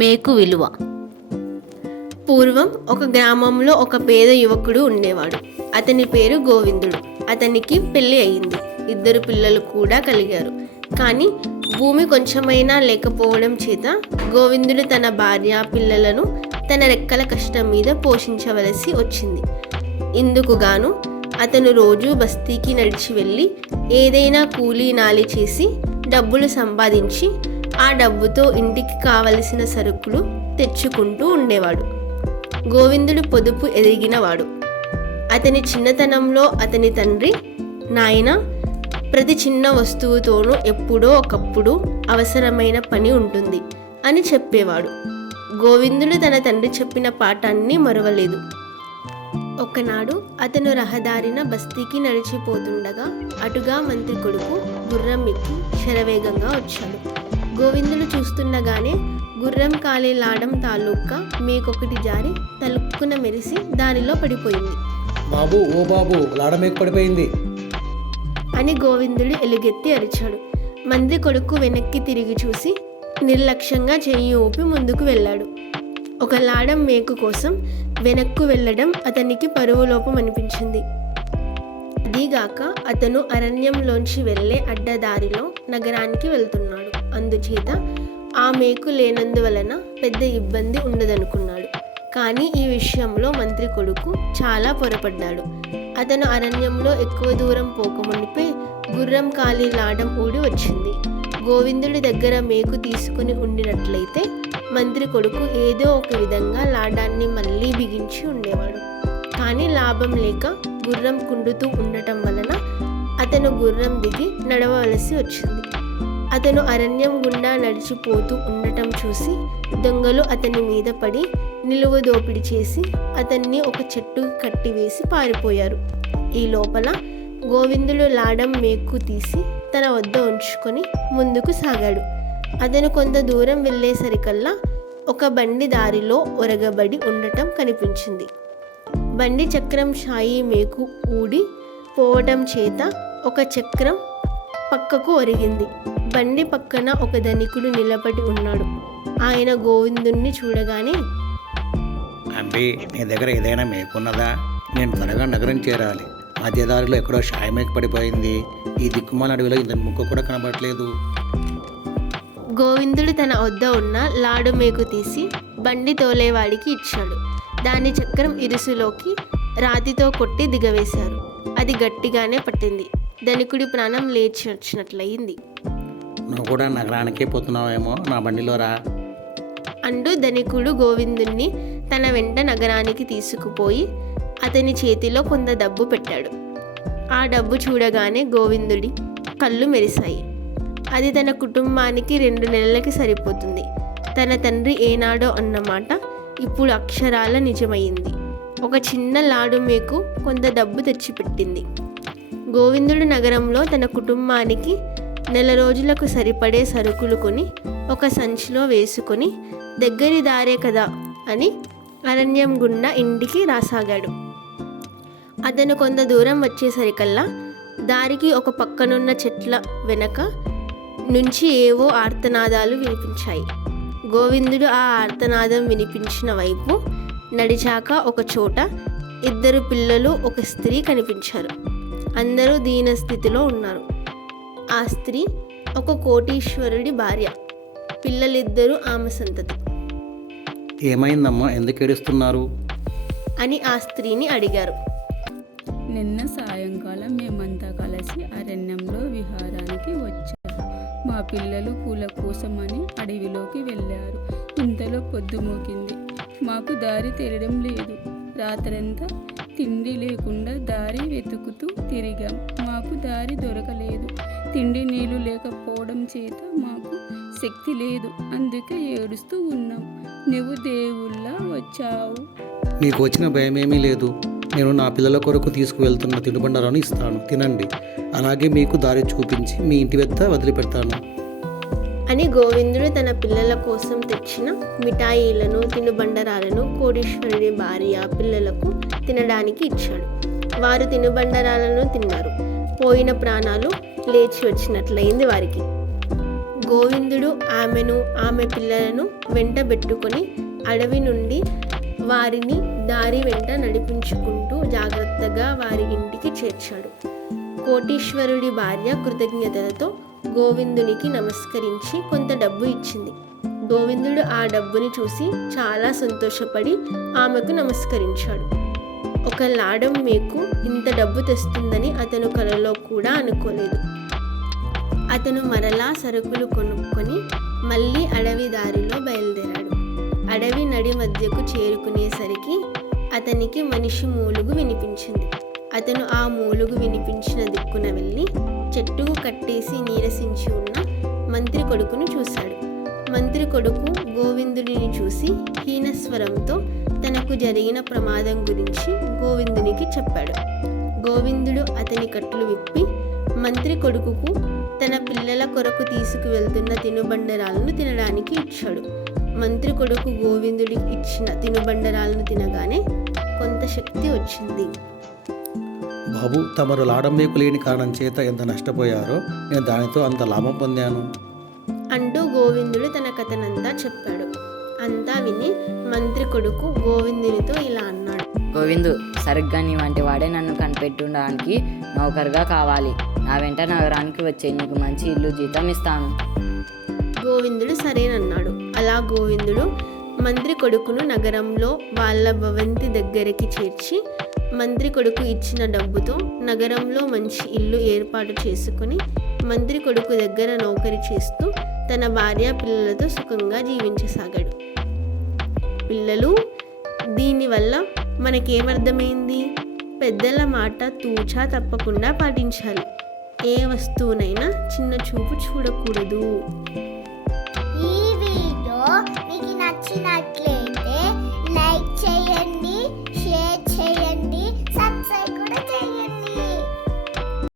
మేకు విలువ. పూర్వం ఒక గ్రామంలో ఒక పేద యువకుడు ఉండేవాడు. అతని పేరు గోవిందుడు. అతనికి పెళ్లి అయింది. 2 పిల్లలు కూడా కలిగారు. కానీ భూమి కొంచెమైనా లేకపోవడం చేత గోవిందుడు తన భార్య పిల్లలను తన రెక్కల కష్టం మీద పోషించవలసి వచ్చింది. ఇందుకు గాను అతను రోజు బస్తీకి నడిచి వెళ్ళి ఏదైనా కూలీ నాలి చేసి డబ్బులు సంపాదించి ఆ డబ్బుతో ఇంటికి కావలసిన సరుకులు తెచ్చుకుంటూ ఉండేవాడు. గోవిందుడు పొదుపు ఎదిగినవాడు. అతని చిన్నతనంలో అతని తండ్రి, నాయనా, ప్రతి చిన్న వస్తువుతోనూ ఎప్పుడో ఒకప్పుడు అవసరమైన పని ఉంటుంది అని చెప్పేవాడు. గోవిందుడు తన తండ్రి చెప్పిన పాఠాన్ని మరవలేదు. ఒకనాడు అతను రహదారిన బస్తీకి నడిచిపోతుండగా అటుగా మంత్రి కొడుకు గుర్రం ఎక్కి శరవేగంగా వచ్చాడు. గోవిందుడు చూస్తుండగానే గుర్రం కాలి లాడం తాలూకా మేకొకటి జారి తలుక్కున మెరిసి దానిలో పడిపోయింది. బాబు, ఓ బాబు, లాడ మేకు పడిపోయింది అని గోవిందుడు ఎలుగెత్తి అరిచాడు. మంత్రి కొడుకు వెనక్కి తిరిగి చూసి నిర్లక్ష్యంగా చెయ్యి ఊపి ముందుకు వెళ్ళాడు. ఒక లాడం మేకు కోసం వెనక్కు వెళ్ళడం అతనికి పరువులోపం అనిపించింది. అదీగాక అతను అరణ్యంలోంచి వెళ్ళే అడ్డదారిలో నగరానికి వెళ్తున్నాడు. అందుచేత ఆ మేకు లేనందువలన పెద్ద ఇబ్బంది ఉండదనుకున్నాడు. కానీ ఈ విషయంలో మంత్రి కొడుకు చాలా పొరపడ్డాడు. అతను అరణ్యంలో ఎక్కువ దూరం పోకమునిపే గుర్రం కాలి లాడం ఊడి వచ్చింది. గోవిందుడి దగ్గర మేకు తీసుకుని ఉండినట్లయితే మంత్రి కొడుకు ఏదో ఒక విధంగా లాడాన్ని మళ్ళీ బిగించి ఉండేవాడు. కానీ లాభం లేక గుర్రం కుండుతూ ఉండటం వలన అతను గుర్రం దిగి నడవవలసి వచ్చింది. అతను అరణ్యం గుండా నడిచిపోతూ ఉండటం చూసి దొంగలు అతని మీద పడి నిలువు దోపిడీ చేసి అతన్ని ఒక చెట్టుకు కట్టివేసి పారిపోయారు. ఈ లోపల గోవిందుడు లాడం మేకు తీసి తన వద్ద ఉంచుకొని ముందుకు సాగాడు. అతను కొంత దూరం వెళ్ళేసరికల్లా ఒక బండి దారిలో ఒరగబడి ఉండటం కనిపించింది. బండి చక్రం షాయి మేకు ఊడి పోవటం చేత ఒక చక్రం పక్కకు ఒరిగింది. బండి పక్కన ఒక ధనికుడు నిలబడి ఉన్నాడు. ఆయన గోవిందుణ్ణి చూడగానే, అబ్బి, నీ దగ్గర ఏదైనా మేకున్నదా? నేను త్వరగా నగరం చేరాలి. మధ్యదారిలో ఎక్కడో షాయి మేకు పడిపోయింది. ఈ దిక్కుమాల అడవిలో ఇంత ముక్క కూడా కనబడట్లేదు. గోవిందుడు తన వద్ద ఉన్న లాడు మేకు తీసి బండి తోలేవాడికి ఇచ్చాడు. దాని చక్రం ఇరుసులోకి రాతితో కొట్టి దిగవేశారు. అది గట్టిగానే పట్టింది. ధనికుడి ప్రాణం లేచి వచ్చినట్లయింది. నువ్వు కూడా నగరానికే పోతున్నావేమో, నా బండిలో రా అంటూ ధనికుడు గోవిందుణ్ణి తన వెంట నగరానికి తీసుకుపోయి అతని చేతిలో కొంత డబ్బు పెట్టాడు. ఆ డబ్బు చూడగానే గోవిందుడి కళ్ళు మెరిశాయి. అది తన కుటుంబానికి 2 నెలలకి సరిపోతుంది. తన తండ్రి ఏనాడో అన్నమాట ఇప్పుడు అక్షరాల నిజమయ్యింది. ఒక చిన్న లాడు మేకు కొంత డబ్బు తెచ్చిపెట్టింది. గోవిందుడు నగరంలో తన కుటుంబానికి 1 నెల రోజులకు సరిపడే సరుకులు కొని ఒక సంచిలో వేసుకొని దగ్గరి దారే కదా అని అరణ్యం గుండా ఇంటికి రాసాగాడు. అతను కొంత దూరం వచ్చేసరికల్లా దారికి ఒక పక్కనున్న చెట్ల వెనక నుంచి ఏవో ఆర్తనాదాలు వినిపించాయి. గోవిందుడు ఆ ఆర్తనాదం వినిపించిన వైపు నడిచాక ఒక చోట 2 పిల్లలు, ఒక స్త్రీ కనిపించారు. అందరూ దీన స్థితిలో ఉన్నారు. ఆ స్త్రీ ఒక కోటీశ్వరుడి భార్య. పిల్లలిద్దరూ ఆమె సంతతి. ఏమైందమ్మా, ఎందుకు ఏడుస్తున్నారు అని ఆ స్త్రీని అడిగారు. నిన్న సాయంకాలం మేమంతా కలిసి అరణ్యంలో విహారానికి వచ్చాము. మా పిల్లలు పూల కోసమని అడవిలోకి వెళ్ళారు. ఇంతలో పొద్దుమూకింది. మాకు దారి తెలియడం లేదు. రాత్రంతా తిండి లేకుండా దారి వెతుకుతూ తిరిగాం. మాకు దారి దొరకలేదు. తిండి నీళ్లు లేకపోవడం చేత మాకు శక్తి లేదు. అందుకే ఏడుస్తూ ఉన్నాం. నువ్వు దేవుళ్ళా వచ్చావు. మీకు వచ్చిన భయమేమీ లేదు. నేను నా పిల్లల కొరకు తీసుకువెళ్తున్న తినుబండారాన్ని ఇస్తాను, తినండి. అలాగే మీకు దారి చూపించి మీ ఇంటి వద్ద వదిలిపెడతాను అని గోవిందుడు తన పిల్లల కోసం తెచ్చిన మిఠాయిలను, తినుబండరాలను కోటీశ్వరుడి భార్య పిల్లలకు తినడానికి ఇచ్చాడు. వారు తినుబండరాలను తిన్నారు. పోయిన ప్రాణాలు లేచి వచ్చినట్లయింది వారికి. గోవిందుడు ఆమెను, ఆమె పిల్లలను వెంటబెట్టుకొని అడవి నుండి వారిని దారి వెంట నడిపించుకుంటూ జాగ్రత్తగా వారి ఇంటికి చేర్చాడు. కోటీశ్వరుడి భార్య కృతజ్ఞతలతో గోవిందునికి నమస్కరించి కొంత డబ్బు ఇచ్చింది. గోవిందుడు ఆ డబ్బుని చూసి చాలా సంతోషపడి ఆమెకు నమస్కరించాడు. ఒక లాడం మేకు ఇంత డబ్బు తెస్తుందని అతను కలలో కూడా అనుకోలేదు. అతను మరలా సరుకులు కొనుక్కొని మళ్ళీ అడవి దారిలో బయలుదేరాడు. అడవి నడి మధ్యకు చేరుకునేసరికి అతనికి మనిషి మూలుగు వినిపించింది. అతను ఆ మూలుగు వినిపించిన దిక్కున వెళ్ళి చెట్టుకు కట్టేసి నీరసించి ఉన్న మంత్రి కొడుకును చూశాడు. మంత్రి కొడుకు గోవిందుడిని చూసి హీనస్వరంతో తనకు జరిగిన ప్రమాదం గురించి గోవిందునికి చెప్పాడు. గోవిందుడు అతని కట్లు విప్పి మంత్రి కొడుకుకు తన పిల్లల కొరకు తీసుకువెళ్తున్న తినుబండరాలను తినడానికి ఇచ్చాడు. మంత్రి కొడుకు గోవిందుడికి ఇచ్చిన తినుబండరాలను తినగానే కొంత శక్తి వచ్చింది. బాబు, తమరు లాడం మేకు లేని కారణం చేత ఎంత నష్టపోయారో నేను దానితో అంత లాభం పొందాను అంటూ గోవిందుడు తన కథనంతా చెప్పాడు. అంతా విని మంత్రి కొడుకు గోవిందునితో ఇలా అన్నాడు. గోవిందు, సరిగ్గా నీ వంటి వాడే నన్ను కనిపెట్టడానికి నౌకరుగా కావాలి. నా వెంట నగరానికి వచ్చే నీకు మంచి ఇల్లు జీతం ఇస్తాను. గోవిందుడు సరేనన్నాడు. అలా గోవిందుడు మంత్రి కొడుకును నగరంలో వాళ్ళ భవంతి దగ్గరికి చేర్చి మంత్రి కొడుకు ఇచ్చిన డబ్బుతో నగరంలో మంచి ఇల్లు ఏర్పాటు చేసుకుని మంత్రి కొడుకు దగ్గర నౌకరి చేస్తూ తన భార్య పిల్లలతో సుఖంగా జీవించసాగాడు. పిల్లలు, దీనివల్ల మనకేమర్థమైంది? పెద్దల మాట తూచా తప్పకుండా పాటించాలి. ఏ వస్తువునైనా చిన్న చూపు చూడకూడదు.